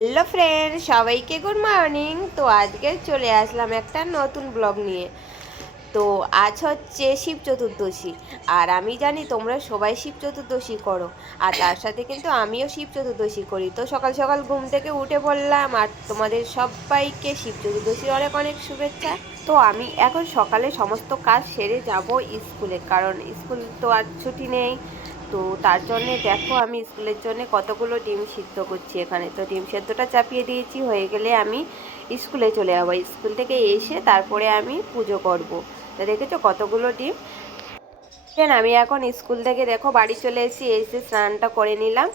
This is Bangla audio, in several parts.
হ্যালো ফ্রেন্ড, সবাইকে গুড মর্নিং। তো আজকে চলে আসলাম একটা নতুন ব্লগ নিয়ে। তো আজ হচ্ছে শিব চতুর্দশী। আর আমি জানি তোমরা সবাই শিব চতুর্দশী করো, আর তার সাথে কিন্তু আমিও শিব চতুর্দশী করি। তো সকাল সকাল ঘুম থেকে উঠে পড়লাম, আর তোমাদের সবাইকে শিব চতুর্দশীর অনেক অনেক শুভেচ্ছা। তো আমি এখন সকালে সমস্ত কাজ সেরে যাব স্কুলে, কারণ স্কুল তো আর ছুটি নেই। তো তার জন্যে দেখো আমি স্কুলের জন্য কতগুলো ডিম সিদ্ধ করছি এখানে। তো ডিম সেদ্ধটা চাপিয়ে দিয়েছি, হয়ে গেলে আমি স্কুলে চলে যাব। স্কুল থেকে এসে তারপরে আমি পুজো করব। তো দেখেছ কতগুলো ডিম? দেন আমি এখন স্কুল থেকে দেখো বাড়ি চলে এসেছি, এসে স্নানটা করে নিলাম।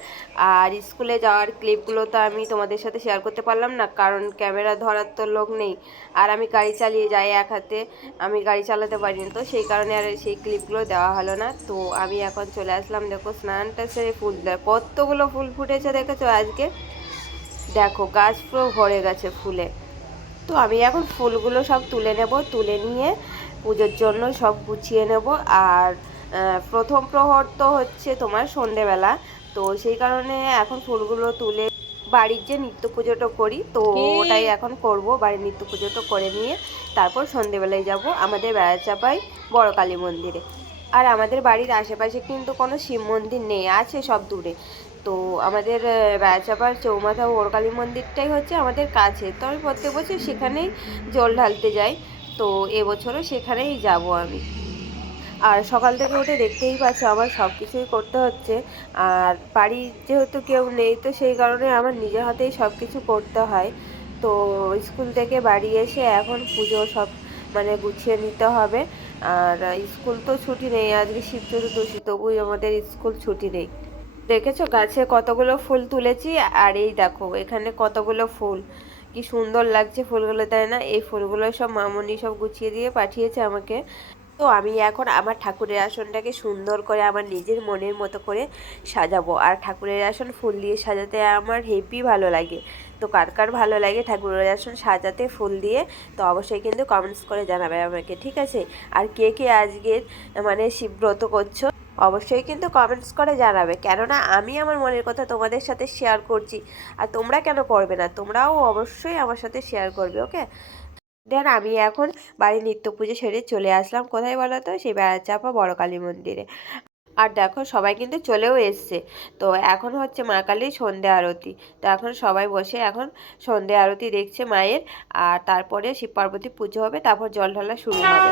আর স্কুলে যাওয়ার ক্লিপগুলো তো আমি তোমাদের সাথে শেয়ার করতে পারলাম না, কারণ ক্যামেরা ধরার তো লোক নেই। আর আমি গাড়ি চালিয়ে যাই এক হাতে, আমি গাড়ি চালাতে পারি না তো, সেই কারণে আর সেই ক্লিপগুলো দেওয়া হলো না। তো আমি এখন চলে আসলাম, দেখো স্নানটা সেরে ফুল কতগুলো ফুল ফুটেছে দেখেছ আজকে? দেখো, গাছ পুরো ভরে গেছে ফুলে। তো আমি এখন ফুলগুলো সব তুলে নেব, তুলে নিয়ে পুজোর জন্য সব গুছিয়ে নেব। আর প্রথম প্রহর তো হচ্ছে তোমার সন্ধেবেলা। তো সেই কারণে এখন ফুলগুলো তুলে বাড়ির যে নিত্য পুজোটা করি তো ওটাই এখন করব বাড়ির নিত্য পুজোটা করে নিয়ে। তারপর সন্ধেবেলায় যাব আমাদের বেড়াচাপাই বড় কালী মন্দিরে। আর আমাদের বাড়ির আশেপাশে কিন্তু কোনো শিব মন্দির নেই আছে সব দূরে। তো আমাদের বেড়াচাপার চৌমাথা ওরকালী মন্দিরটাই হচ্ছে আমাদের কাছে। তো আমি প্রত্যেক বছর সেখানেই জল ঢালতে যাই। তো এবছরও সেখানেই যাব আমি। আর সকাল থেকে উঠে দেখতেই পাচ্ছ আমার সব কিছুই করতে হচ্ছে। আর বাড়ি যেহেতু কেউ নেই, তো সেই কারণে আমার নিজের হাতেই সব কিছু করতে হয়। তো স্কুল থেকে বাড়ি এসে এখন পুজো সব মানে গুছিয়ে নিতে হবে। আর স্কুল তো ছুটি নেই, আজকে শিব চতুর্দশী, তবুই আমাদের স্কুল ছুটি নেই। দেখেছ গাছে কতগুলো ফুল তুলেছি? আর এই দেখো, এখানে কতগুলো ফুল। কি সুন্দর লাগছে ফুলগুলো, তাই না? এই ফুলগুলো সব মামনি সব গুছিয়ে দিয়ে পাঠিয়েছে আমাকে। তো আমি এখন আমার ঠাকুরের আসনটাকে সুন্দর করে আমার নিজের মনের মতো করে সাজাবো। আর ঠাকুরের আসন ফুল দিয়ে সাজাতে আমার হেভি ভালো লাগে। তো কার কার ভালো লাগে ঠাকুরের আসন সাজাতে ফুল দিয়ে, তো অবশ্যই কিন্তু কমেন্টস করে জানাবে আমাকে, ঠিক আছে? আর কে কে আজকের মানে শিবব্রত করছ? অবশ্যই কিন্তু কমেন্টস করে জানাবে। কেননা আমি আমার মনের কথা তোমাদের সাথে শেয়ার করছি। আর তোমরা কেন করবে না? তোমরাও অবশ্যই আমার সাথে শেয়ার করবে ওকে দেন আমি এখন বাড়ির নিত্য পুজো সেরে চলে আসলাম। কোথায় বলো তো? সেই বেড়াচাপা বড় কালী মন্দিরে। আর দেখো, সবাই কিন্তু চলেও এসছে। তো এখন হচ্ছে মা কালীর সন্ধে আরতি। তো এখন সবাই বসে এখন সন্ধে আরতি দেখছে মায়ের। আর তারপরে শিব পার্বতী পুজো হবে, তারপর জল ঢালা শুরু হবে।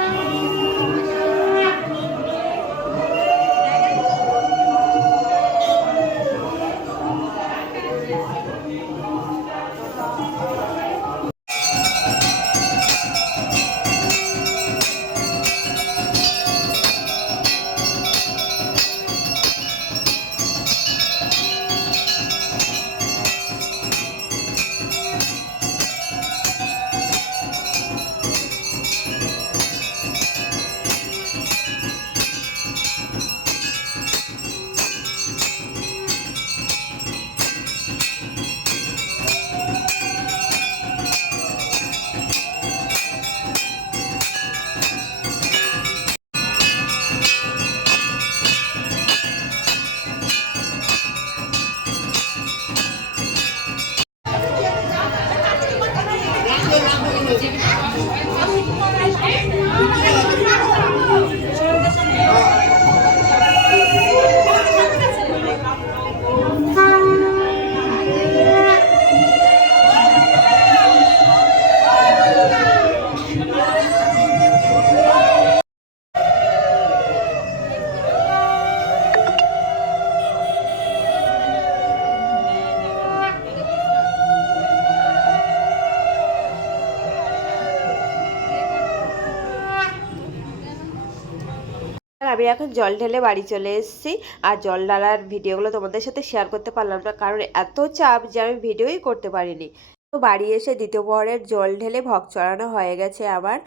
আমি এখন জল ঢেলে বাড়ি চলে এসেছি। আর জল ঢালার ভিডিওগুলো তোমাদের সাথে শেয়ার করতে পারলাম না, কারণ এত চাপ যে আমি ভিডিওই করতে পারিনি। তো বাড়ি এসে দ্বিতীয় প্রহরের জল ঢেলে ভোগ চড়ানো হয়ে গেছে আমার,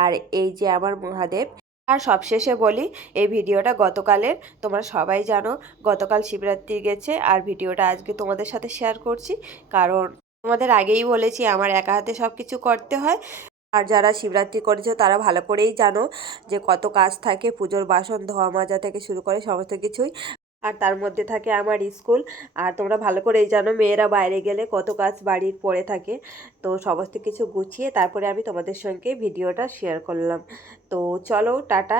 আর এই যে আমার মহাদেব। আর সবশেষে বলি, এই ভিডিওটা গতকালের, তোমরা সবাই জানো, গতকাল শিবরাত্রি গেছে, আর ভিডিওটা আজকে তোমাদের সাথে শেয়ার করছি। কারণ তোমাদের আগেই বলেছি, আমার একা হাতে সব কিছু করতে হয়। আর যারা শিবরাত্রি করেছ তারা ভালো করেই জানো যে কত কাজ থাকে, পুজোর বাসন, ধোয়া মাজা থেকে শুরু করে সমস্ত কিছুই। আর তার মধ্যে থাকে আমার স্কুল। আর তোমরা ভালো করেই জানো মেয়েরা বাইরে গেলে কত কাজ বাড়ির পড়ে থাকে। তো সমস্ত কিছু গুছিয়ে তারপরে আমি তোমাদের সঙ্গে ভিডিওটা শেয়ার করলাম। তো চলো, টাটা।